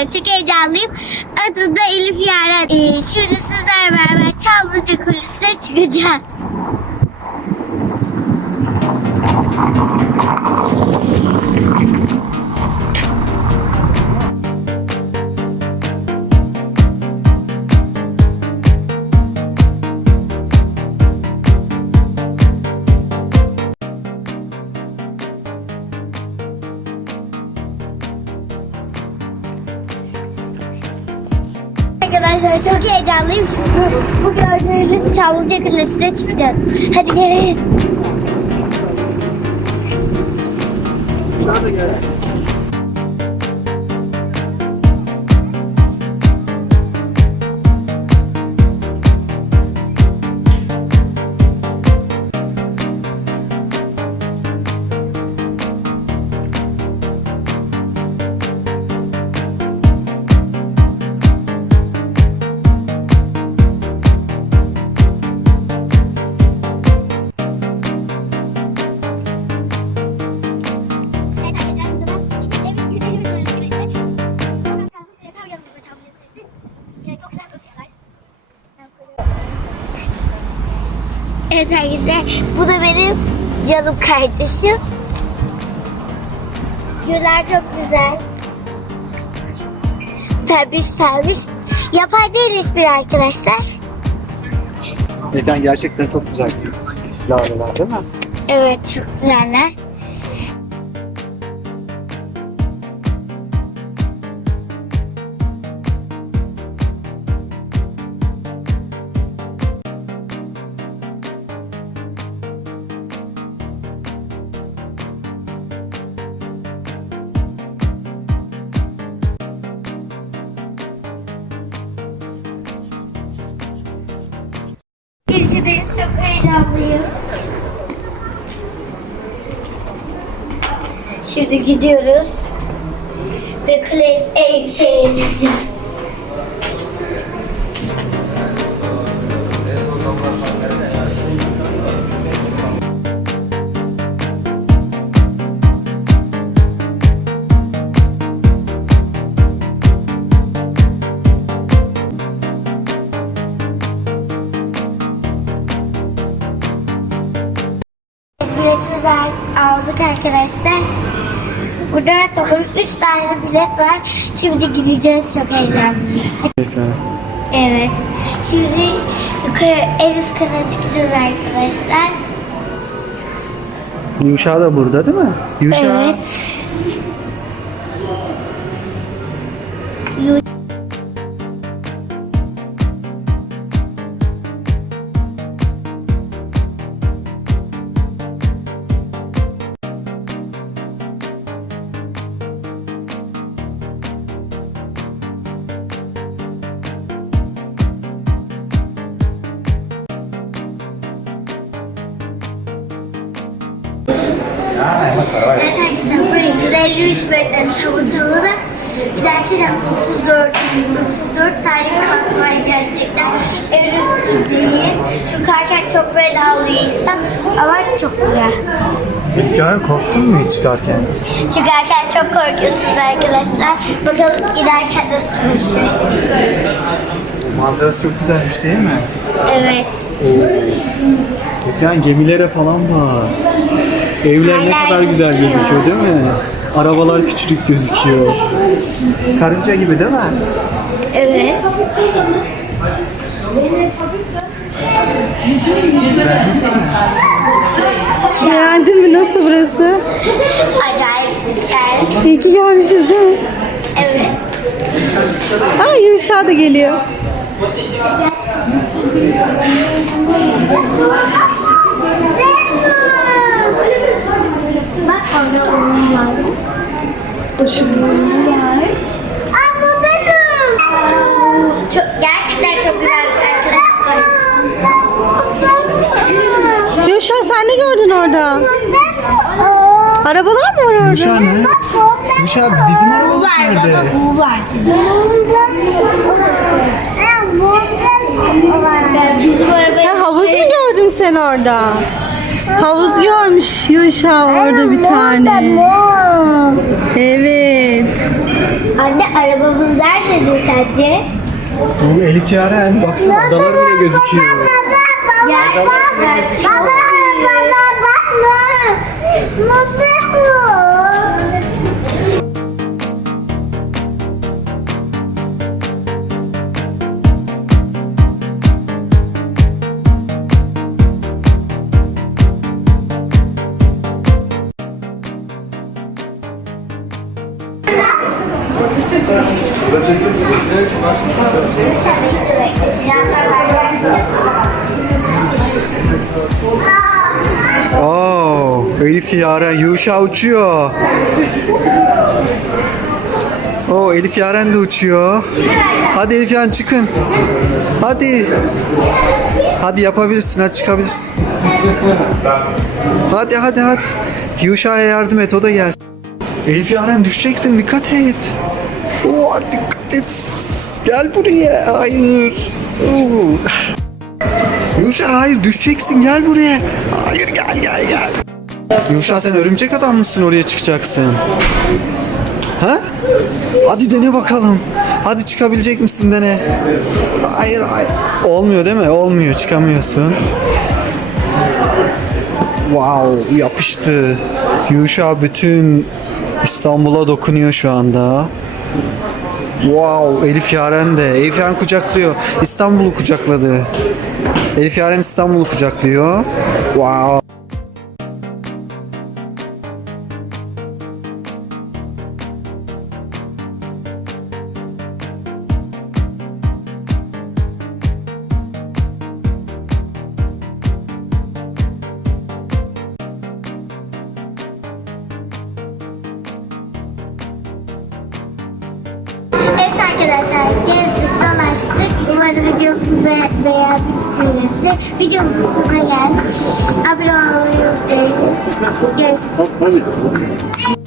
arkadaşlar çok heyecanlıyım. Adım da Elif Yaren. Ee, şimdi sizlerle beraber Çamlıca Kulesi'ne çıkacağız. Çok heyecanlıyım. Çünkü bu gördüğünüz Çamlıca Kulesi'ne çıkacağız. Hadi gelin. Evet arkadaşlar bu da benim canım kardeşim. Güller çok güzel. Pembiş pembiş. Yapay değil hiçbir arkadaşlar. Metan gerçekten çok güzel. Laleler değil mi? Evet çok güzeller. Şimdi gidiyoruz. Ve kule en şeye çıkacağız. Burada toplam 3 tane bilet var. Şimdi gideceğiz çok heyecanlıyım. Evet. Şimdi yukarı en üst kata çıkacağız arkadaşlar. Yuşa da burada değil mi? Yuşa. Evet. Yu- Evet arkadaşlar burayı 153 metre tavuda bir de arkadaşlar 34, 34 tane kat var gerçekten. En üstündeyiz. Çıkarken çok böyle ağlıyor insan ama çok güzel. Metan korktun mu hiç çıkarken? Çıkarken çok korkuyorsunuz arkadaşlar. Bakalım giderken nasıl olacak. Manzarası çok güzelmiş değil mi? Evet. Metan gemilere falan bak. Evler ne kadar güzel gözüküyor. değil mi? Arabalar küçücük gözüküyor. Karınca gibi değil mi? Evet. Beğendin mi? Nasıl burası? Acayip güzel. İyi ki gelmişiz değil mi? Evet. Aa Yuşa da geliyor. Bak var. Aa bu benim. Çok, gerçekten çok güzelmiş arkadaşlar. Yuşa sen ne gördün orada? Arabalar mı var orada? Yuşa ne? Yuşa bizim arabamız nerede? baba bu var. Bizim araba Ha, havuz mu gördün sen orada? Havuz görmüş Yuşa orada bir tane. Evet. Anne arabamız nerededir sence? Bu Elif Yaren baksana adalar bile gözüküyor. Ya baba baba baba baba Oo, Elif Yaren Yuşa uçuyor. Oo, Elif Yaren de uçuyor. Hadi Elif Yaren çıkın. Hadi. Hadi yapabilirsin, hadi çıkabilirsin. Hadi hadi hadi. Yuşa'ya yardım et, o da gelsin. Elif Yaren düşeceksin, dikkat et. Oo, dikkat et. Gel buraya. Hayır. Oo. Yuşa hayır düşeceksin gel buraya. Hayır gel gel gel. Yuşa sen örümcek adam mısın oraya çıkacaksın? Ha? Hadi dene bakalım. Hadi çıkabilecek misin dene. Hayır hayır. Olmuyor değil mi? Olmuyor çıkamıyorsun. Wow yapıştı. Yuşa bütün İstanbul'a dokunuyor şu anda. Wow Elif Yaren de. Elif Yaren kucaklıyor. İstanbul'u kucakladı. Elif Yaren İstanbul'u kucaklıyor. Wow. Evet arkadaşlar gezdik dolaştık. Umarım videomuzu be beğenmişsinizdir. Videomuzun sonuna geldik. Abone olmayı unutmayın. Görüşürüz.